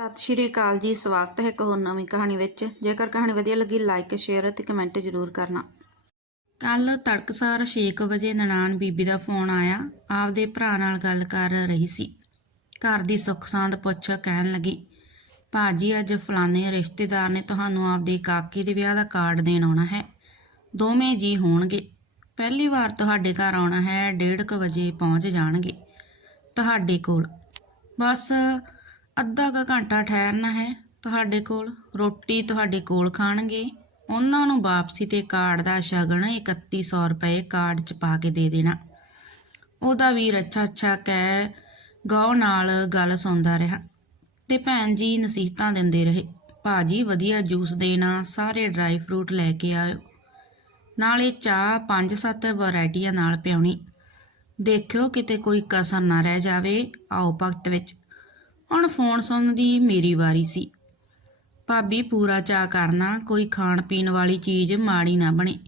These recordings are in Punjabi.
ਸਤਿ ਸ਼੍ਰੀ ਅਕਾਲ ਜੀ, ਸਵਾਗਤ ਹੈ ਇੱਕ ਹੋਰ ਨਵੀਂ ਕਹਾਣੀ ਵਿੱਚ। ਜੇਕਰ ਕਹਾਣੀ ਵਧੀਆ ਲੱਗੀ ਲਾਈਕ ਸ਼ੇਅਰ ਅਤੇ ਕਮੈਂਟ ਜ਼ਰੂਰ ਕਰਨਾ। ਕੱਲ ਤੜਕਸਾਰ 6 ਵਜੇ ਨਨਾਣ ਬੀਬੀ ਦਾ ਫੋਨ ਆਇਆ। ਆਪਦੇ ਭਰਾ ਨਾਲ ਗੱਲ ਕਰ ਰਹੀ ਸੀ। ਘਰ ਦੀ ਸੁੱਖ ਸਾਂਦ ਪੁੱਛ ਕਹਿਣ ਲੱਗੀ, ਭਾਜੀ, ਅੱਜ ਫਲਾਣੇ ਰਿਸ਼ਤੇਦਾਰ ਨੇ ਤੁਹਾਨੂੰ ਆਪਦੇ ਕਾਕੇ ਦੇ ਵਿਆਹ ਦਾ ਕਾਰਡ ਦੇਣ ਆਉਣਾ ਹੈ। ਦੋਵੇਂ ਜੀ ਹੋਣਗੇ। ਪਹਿਲੀ ਵਾਰ ਤੁਹਾਡੇ ਘਰ ਆਉਣਾ ਹੈ 1:30 ਵਜੇ ਪਹੁੰਚ ਜਾਣਗੇ ਤੁਹਾਡੇ ਕੋਲ। ਬਸ ਅੱਧਾ ਕੁ ਘੰਟਾ ਠਹਿਰਨਾ ਹੈ ਤੁਹਾਡੇ ਕੋਲ, ਰੋਟੀ ਤੁਹਾਡੇ ਕੋਲ ਖਾਣਗੇ। ਉਹਨਾਂ ਨੂੰ ਵਾਪਸੀ ਤੇ ਕਾਰਡ ਦਾ ਸ਼ਗਨ 3100 ਰੁਪਏ ਕਾਰਡ 'ਚ ਪਾ ਕੇ ਦੇ ਦੇਣਾ। ਉਹਦਾ ਵੀਰ ਅੱਛਾ ਅੱਛਾ ਕਹਿ ਗੌ ਨਾਲ ਗੱਲ ਸੁਣਦਾ ਰਿਹਾ ਤੇ ਭੈਣ ਜੀ ਨਸੀਹਤਾਂ ਦਿੰਦੇ ਰਹੇ। ਭਾਜੀ ਵਧੀਆ ਜੂਸ ਦੇਣਾ, ਸਾਰੇ ਡਰਾਈ ਫਰੂਟ ਲੈ ਕੇ ਆਇਓ। ਨਾਲੇ ਚਾਹ ਪੰਜ ਸੱਤ ਵੈਰਾਈਟੀਆਂ ਨਾਲ ਪਿਆਉਣੀ। ਦੇਖਿਓ ਕਿਤੇ ਕੋਈ ਕਸਰ ਨਾ ਰਹਿ ਜਾਵੇ। ਆਓ ਭਗਤ ਵਿੱਚ। ਹੁਣ ਫੋਨ ਸੁਣਨ ਦੀ ਮੇਰੀ ਵਾਰੀ ਸੀ। ਭਾਬੀ ਪੂਰਾ ਚਾਹ ਕਰਨਾ, ਕੋਈ ਖਾਣ ਪੀਣ ਵਾਲੀ ਚੀਜ਼ ਮਾੜੀ ਨਾ ਬਣੇ।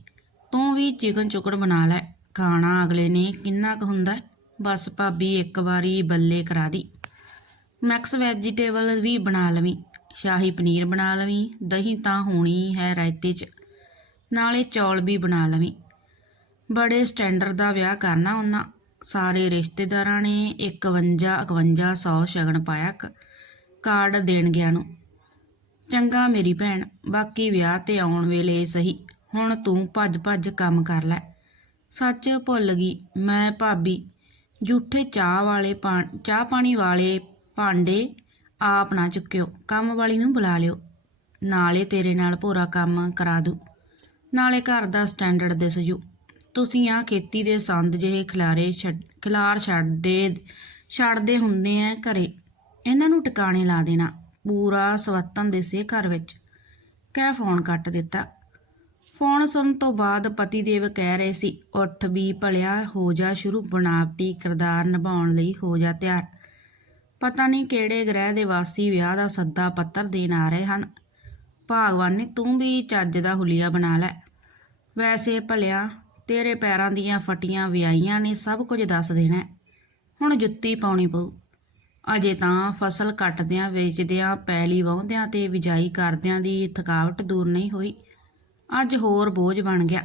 ਤੂੰ ਵੀ ਚਿਕਨ ਚੁਕੜ ਬਣਾ ਲੈ। ਖਾਣਾ ਅਗਲੇ ਨੇ ਕਿੰਨਾ ਕੁ ਹੁੰਦਾ, ਬਸ ਭਾਬੀ ਇੱਕ ਵਾਰੀ ਬੱਲੇ ਕਰਾ ਦੀ। ਮੈਕਸ ਵੈਜੀਟੇਬਲ ਵੀ ਬਣਾ ਲਵੀਂ, ਸ਼ਾਹੀ ਪਨੀਰ ਬਣਾ ਲਵੀਂ, ਦਹੀਂ ਤਾਂ ਹੋਣੀ ਹੈ ਰਾਇਤੇ 'ਚ। ਨਾਲੇ ਚੌਲ ਵੀ ਬਣਾ ਲਵੀਂ। ਬੜੇ ਸਟੈਂਡਰਡ ਦਾ ਵਿਆਹ ਕਰਨਾ ਉਹਨਾਂ। ਸਾਰੇ ਰਿਸ਼ਤੇਦਾਰਾਂ ਨੇ 51 5100 ਸ਼ਗਨ ਪਾਇਆ ਕ- ਕਾਰਡ ਦੇਣ ਗਿਆ ਨੂੰ। ਚੰਗਾ ਮੇਰੀ ਭੈਣ, ਬਾਕੀ ਵਿਆਹ ਤੇ ਆਉਣ ਵੇਲੇ ਸਹੀ, ਹੁਣ ਤੂੰ ਭੱਜ ਭੱਜ ਕੰਮ ਕਰ ਲੈ। ਸੱਚ ਭੁੱਲ ਗਈ ਮੈਂ ਭਾਬੀ, ਜੂਠੇ ਚਾਹ ਵਾਲੇ ਪਾ- ਚਾਹ ਪਾਣੀ ਵਾਲੇ ਭਾਂਡੇ ਆਪ ਨਾ ਚੁੱਕਿਓ, ਕੰਮ ਵਾਲੀ ਨੂੰ ਬੁਲਾ ਲਿਓ। ਨਾਲੇ ਤੇਰੇ ਨਾਲ ਪੂਰਾ ਕੰਮ ਕਰਾ ਦੂ। ਨਾਲੇ ਘਰ ਦਾ ਸਟੈਂਡਰਡ ਦਿਸ ਜੂ। ਤੁਸੀਂ ਆ ਖੇਤੀ ਦੇ ਸੰਦ ਜਿਹੇ ਖਿਲਾਰੇ ਛੱਡ, ਖਿਲਾਰ ਛੱਡੇ ਛੱਡਦੇ ਹੁੰਦੇ ਆ ਘਰੇ। ਇਹਨਾਂ ਨੂੰ ਟਿਕਾਣੇ ਲਾ ਦੇਣਾ ਪੂਰਾ ਸਵਤਨ ਦੇਸੇ ਘਰ ਵਿੱਚ। ਕਹਿ ਫੋਨ ਕੱਟ ਦਿੱਤਾ। ਫੋਨ ਸੁਣਨ ਤੋਂ ਬਾਅਦ ਪਤੀ ਦੇਵ ਕਹਿ ਰਹੇ ਸੀ, ਉੱਠ ਵੀ ਭਲਿਆ, ਹੋ ਜਾ ਸ਼ੁਰੂ ਬਣਾਵਟੀ ਕਿਰਦਾਰ ਨਿਭਾਉਣ ਲਈ, ਹੋ ਜਾ ਤਿਆਰ। ਪਤਾ ਨਹੀਂ ਕਿਹੜੇ ਗ੍ਰਹਿ ਦੇ ਵਾਸੀ ਵਿਆਹ ਦਾ ਸੱਦਾ ਪੱਤਰ ਦੇਣ ਆ ਰਹੇ ਹਨ। ਭਾਗਵਾਨ ਨੇ, ਤੂੰ ਵੀ ਚੱਜ ਦਾ ਹੁਲੀਆ ਬਣਾ ਲੈ। ਵੈਸੇ ਭਲਿਆ ਤੇਰੇ ਪੈਰਾਂ ਦੀਆਂ ਫਟੀਆਂ ਵਿਆਈਆਂ ਨੇ, ਸਭ ਕੁਝ ਦੱਸ ਦੇਣਾ ਹੁਣ ਜੁੱਤੀ ਪਾਉਣੀ ਪਊ। ਅਜੇ ਤਾਂ ਫਸਲ ਕੱਟਦਿਆਂ ਵੇਚਦਿਆਂ, ਪੈਲੀ ਵਾਹੁੰਦਿਆਂ ਤੇ ਬਿਜਾਈ ਕਰਦਿਆਂ ਦੀ ਥਕਾਵਟ ਦੂਰ ਨਹੀਂ ਹੋਈ। ਅੱਜ ਹੋਰ ਬੋਝ ਬਣ ਗਿਆ।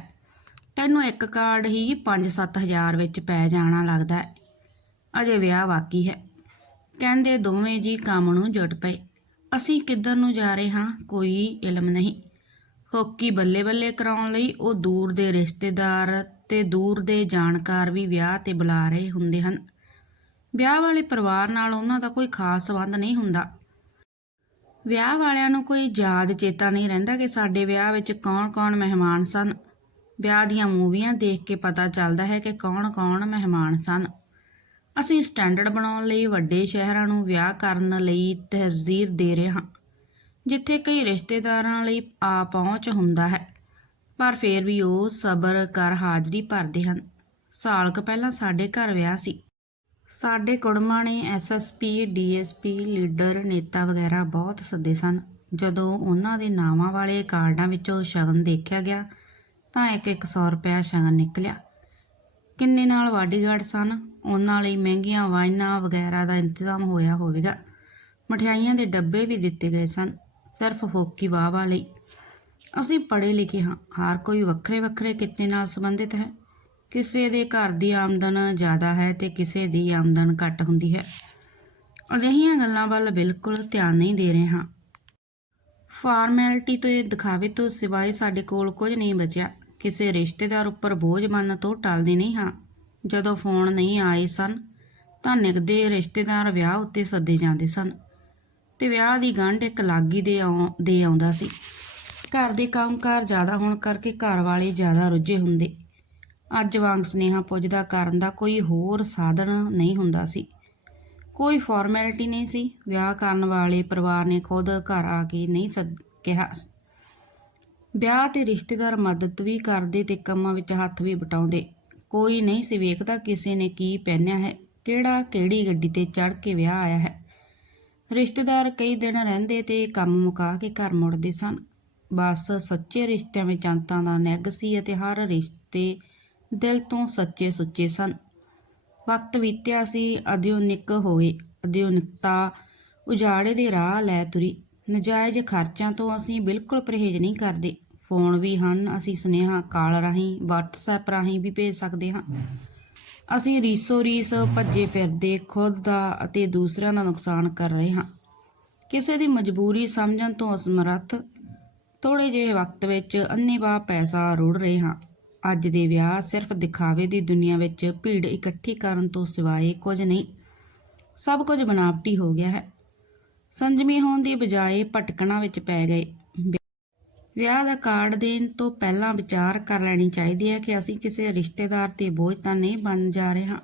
ਤੈਨੂੰ ਇੱਕ ਕਾਰਡ ਹੀ 5-7 ਹਜ਼ਾਰ ਵਿੱਚ ਪੈ ਜਾਣਾ ਲੱਗਦਾ ਹੈ। ਅਜੇ ਵਿਆਹ ਬਾਕੀ ਹੈ। ਕਹਿੰਦੇ ਦੋਵੇਂ ਜੀ ਕੰਮ ਨੂੰ ਜੁਟ ਪਏ। ਅਸੀਂ ਕਿੱਧਰ ਨੂੰ ਜਾ ਰਹੇ ਹਾਂ? ਕੋਈ ਇਲਮ ਨਹੀਂ। ਹੋਕੀ ਬੱਲੇ ਬੱਲੇ ਕਰਾਉਣ ਲਈ ਉਹ ਦੂਰ ਦੇ ਰਿਸ਼ਤੇਦਾਰ ਤੇ ਦੂਰ ਦੇ ਜਾਣਕਾਰ ਵੀ ਵਿਆਹ ਤੇ ਬੁਲਾ ਰਹੇ ਹੁੰਦੇ ਹਨ। ਵਿਆਹ ਵਾਲੇ ਪਰਿਵਾਰ ਨਾਲ ਉਹਨਾਂ ਦਾ ਕੋਈ ਖਾਸ ਸੰਬੰਧ ਨਹੀਂ ਹੁੰਦਾ। ਵਿਆਹ ਵਾਲਿਆਂ ਨੂੰ ਕੋਈ ਯਾਦ ਚੇਤਾ ਨਹੀਂ ਰਹਿੰਦਾ ਕਿ ਸਾਡੇ ਵਿਆਹ ਵਿੱਚ ਕੌਣ-ਕੌਣ ਮਹਿਮਾਨ ਸਨ। ਵਿਆਹ ਦੀਆਂ ਮੂਵੀਆਂ ਦੇਖ ਕੇ ਪਤਾ ਚੱਲਦਾ ਹੈ ਕਿ ਕੌਣ-ਕੌਣ ਮਹਿਮਾਨ ਸਨ। ਅਸੀਂ ਸਟੈਂਡਰਡ ਬਣਾਉਣ ਲਈ ਵੱਡੇ ਸ਼ਹਿਰਾਂ ਨੂੰ ਵਿਆਹ ਕਰਨ ਲਈ ਤਹਿਜੀਰ ਦੇ ਰਹੇ ਹਾਂ। ਜਿੱਥੇ ਕਈ ਰਿਸ਼ਤੇਦਾਰਾਂ ਲਈ ਆ ਪਹੁੰਚ ਹੁੰਦਾ ਹੈ। ਪਰ ਫਿਰ ਵੀ ਉਹ ਸਬਰ ਕਰ ਹਾਜ਼ਰੀ ਭਰਦੇ ਹਨ। ਸਾਲ ਕੁ ਪਹਿਲਾਂ ਸਾਡੇ ਘਰ ਵਿਆਹ ਸੀ। ਸਾਡੇ ਕੁੜਮਾਂ ਨੇ ਐਸਐਸਪੀ ਡੀਐਸਪੀ ਲੀਡਰ, ਨੇਤਾ ਵਗੈਰਾ ਬਹੁਤ ਸੱਦੇ ਸਨ। ਜਦੋਂ ਉਹਨਾਂ ਦੇ ਨਾਵਾਂ ਵਾਲੇ ਕਾਰਡਾਂ ਵਿੱਚੋਂ ਸ਼ਗਨ ਦੇਖਿਆ ਗਿਆ, ਤਾਂ ਇੱਕ ਇੱਕ 100 ਰੁਪਇਆ ਸ਼ਗਨ ਨਿਕਲਿਆ। ਕਿੰਨੇ ਨਾਲ ਬਾਡੀਗਾਰਡ ਸਨ? ਉਹਨਾਂ ਲਈ ਮਹਿੰਗੀਆਂ ਵਾਈਨਾਂ ਵਗੈਰਾ ਦਾ ਇੰਤਜ਼ਾਮ ਹੋਇਆ ਹੋਵੇਗਾ। ਮਠਿਆਈਆਂ ਦੇ ਡੱਬੇ ਵੀ ਦਿੱਤੇ ਗਏ ਸਨ। ਸਿਰਫ ਫੋਕੀ ਵਾਵਾ ਲਈ। ਅਸੀਂ ਪੜ੍ਹੇ ਲਿਖੇ ਹਾਂ। ਹਰ ਕੋਈ ਵੱਖਰੇ ਵੱਖਰੇ ਕਿੱਤੇ ਨਾਲ ਸੰਬੰਧਿਤ ਹੈ। ਕਿਸੇ ਦੇ ਘਰ ਦੀ ਆਮਦਨ ਜ਼ਿਆਦਾ ਹੈ ਤੇ ਕਿਸੇ ਦੀ ਆਮਦਨ ਘੱਟ ਹੁੰਦੀ ਹੈ। ਅਜਿਹੀਆਂ ਗੱਲਾਂ ਵੱਲ ਬਿਲਕੁਲ ਧਿਆਨ ਨਹੀਂ ਦੇ ਰਹੇ ਹਾਂ। ਫਾਰਮੈਲਿਟੀ ਤੇ ਦਿਖਾਵੇ ਤੋਂ ਸਿਵਾਏ ਸਾਡੇ ਕੋਲ ਕੁਝ ਨਹੀਂ ਬਚਿਆ। ਕਿਸੇ ਰਿਸ਼ਤੇਦਾਰ ਉੱਪਰ ਬੋਝ ਬਣਨ ਤੋਂ ਟਲਦੇ ਨਹੀਂ ਹਾਂ। ਜਦੋਂ ਫੋਨ ਨਹੀਂ ਆਏ ਸਨ, ਤਾਂ ਨਿਕਦੇ ਰਿਸ਼ਤੇਦਾਰ ਵਿਆਹ ਉੱਤੇ ਸੱਦੇ ਜਾਂਦੇ ਸਨ। ਤੇ ਵਿਆਹ ਦੀ ਗੰਢ ਇੱਕ ਲਾਗੀ ਦੇ ਆਉ- ਦੇ ਆਉਂਦਾ ਸੀ। ਘਰ ਦੇ ਕੰਮਕਾਰ ਜ਼ਿਆਦਾ ਹੋਣ ਕਰਕੇ ਘਰ ਵਾਲੇ ਜ਼ਿਆਦਾ ਰੁੱਝੇ ਹੁੰਦੇ। ਅੱਜ ਵਾਂਗ ਸਨੇਹਾ ਪੁੱਜਦਾ ਕਰਨ ਦਾ ਕੋਈ ਹੋਰ ਸਾਧਨ ਨਹੀਂ ਹੁੰਦਾ ਸੀ। ਕੋਈ ਫਾਰਮੈਲਿਟੀ ਨਹੀਂ ਸੀ। ਵਿਆਹ ਕਰਨ ਵਾਲੇ ਪਰਿਵਾਰ ਨੇ ਖੁਦ ਘਰ ਆ ਕੇ ਨਹੀਂ ਸੱਦ, ਕਿਹਾ। ਵਿਆਹ ਤੇ ਰਿਸ਼ਤੇਦਾਰ ਮਦਦ ਵੀ ਕਰਦੇ ਤੇ ਕੰਮਾਂ ਵਿੱਚ ਹੱਥ ਵੀ ਵਟਾਉਂਦੇ। ਕੋਈ ਨਹੀਂ ਸੀ ਵੇਖਦਾ ਕਿਸੇ ਨੇ ਕੀ ਪਹਿਨਿਆ ਹੈ, ਕਿਹੜਾ ਕਿਹੜੀ ਗੱਡੀ ਤੇ ਚੜ੍ਹ ਕੇ ਵਿਆਹ ਆਇਆ ਹੈ। ਰਿਸ਼ਤੇਦਾਰ ਕਈ ਦਿਨ ਰਹਿੰਦੇ ਤੇ ਕੰਮ ਮੁਕਾ ਕੇ ਘਰ ਮੁੜਦੇ ਸਨ। ਬਸ ਸੱਚੇ ਰਿਸ਼ਤਿਆਂ ਵਿੱਚ ਅੰਤਾਂ ਦਾ ਨਿੱਘ ਸੀ ਅਤੇ ਹਰ ਰਿਸ਼ਤੇ ਦਿਲ ਤੋਂ ਸੱਚੇ ਸੁੱਚੇ ਸਨ। ਵਕਤ ਬੀਤਿਆ ਸੀ ਆਧੁਨਿਕ ਹੋਏ। ਆਧੁਨਿਕਤਾ ਉਜਾੜੇ ਦੇ ਰਾਹ ਲੈ ਤੁਰੀ। ਨਜਾਇਜ਼ ਖਰਚਿਆਂ ਤੋਂ ਅਸੀਂ ਬਿਲਕੁਲ ਪਰਹੇਜ਼ ਨਹੀਂ ਕਰਦੇ। ਫੋਨ ਵੀ ਹਨ, ਅਸੀਂ ਸੁਨੇਹਾ ਕਾਲ ਰਾਹੀਂ, WhatsApp ਰਾਹੀਂ ਵੀ ਭੇਜ ਸਕਦੇ ਹਾਂ। ਅਸੀਂ ਰੀਸੋ ਰੀਸ ਭੱਜੇ ਫਿਰਦੇ, ਖੁਦ ਦਾ ਅਤੇ ਦੂਸਰਿਆਂ ਦਾ ਨੁਕਸਾਨ ਕਰ ਰਹੇ ਹਾਂ। ਕਿਸੇ ਦੀ ਮਜਬੂਰੀ ਸਮਝਣ ਤੋਂ ਅਸਮਰੱਥ ਥੋੜੇ ਜਿਹੇ ਵਕਤ ਵਿੱਚ ਅੰਨੇਵਾਹ ਪੈਸਾ ਰੁੜ ਰਹੇ ਹਾਂ। ਅੱਜ ਦੇ ਵਿਆਹ ਸਿਰਫ ਦਿਖਾਵੇ ਦੀ ਦੁਨੀਆ ਵਿੱਚ ਭੀੜ ਇਕੱਠੀ ਕਰਨ ਤੋਂ ਸਿਵਾਏ ਕੁਝ ਨਹੀਂ। ਸਭ ਕੁਝ ਬਨਾਵਟੀ ਹੋ ਗਿਆ ਹੈ। ਸੰਜਮੀ ਹੋਣ ਦੀ ਬਜਾਏ ਭਟਕਣਾ ਵਿੱਚ ਪੈ ਗਏ। ਵਿਆਹ ਦਾ ਕਾਰਡ ਦੇਣ ਤੋਂ ਪਹਿਲਾਂ ਵਿਚਾਰ ਕਰ ਲੈਣੀ ਚਾਹੀਦੀ ਹੈ ਕਿ ਅਸੀਂ ਕਿਸੇ ਰਿਸ਼ਤੇਦਾਰ ਤੇ ਬੋਝ ਤਾਂ ਨਹੀਂ ਬਣ ਜਾ ਰਹੇ ਹਾਂ।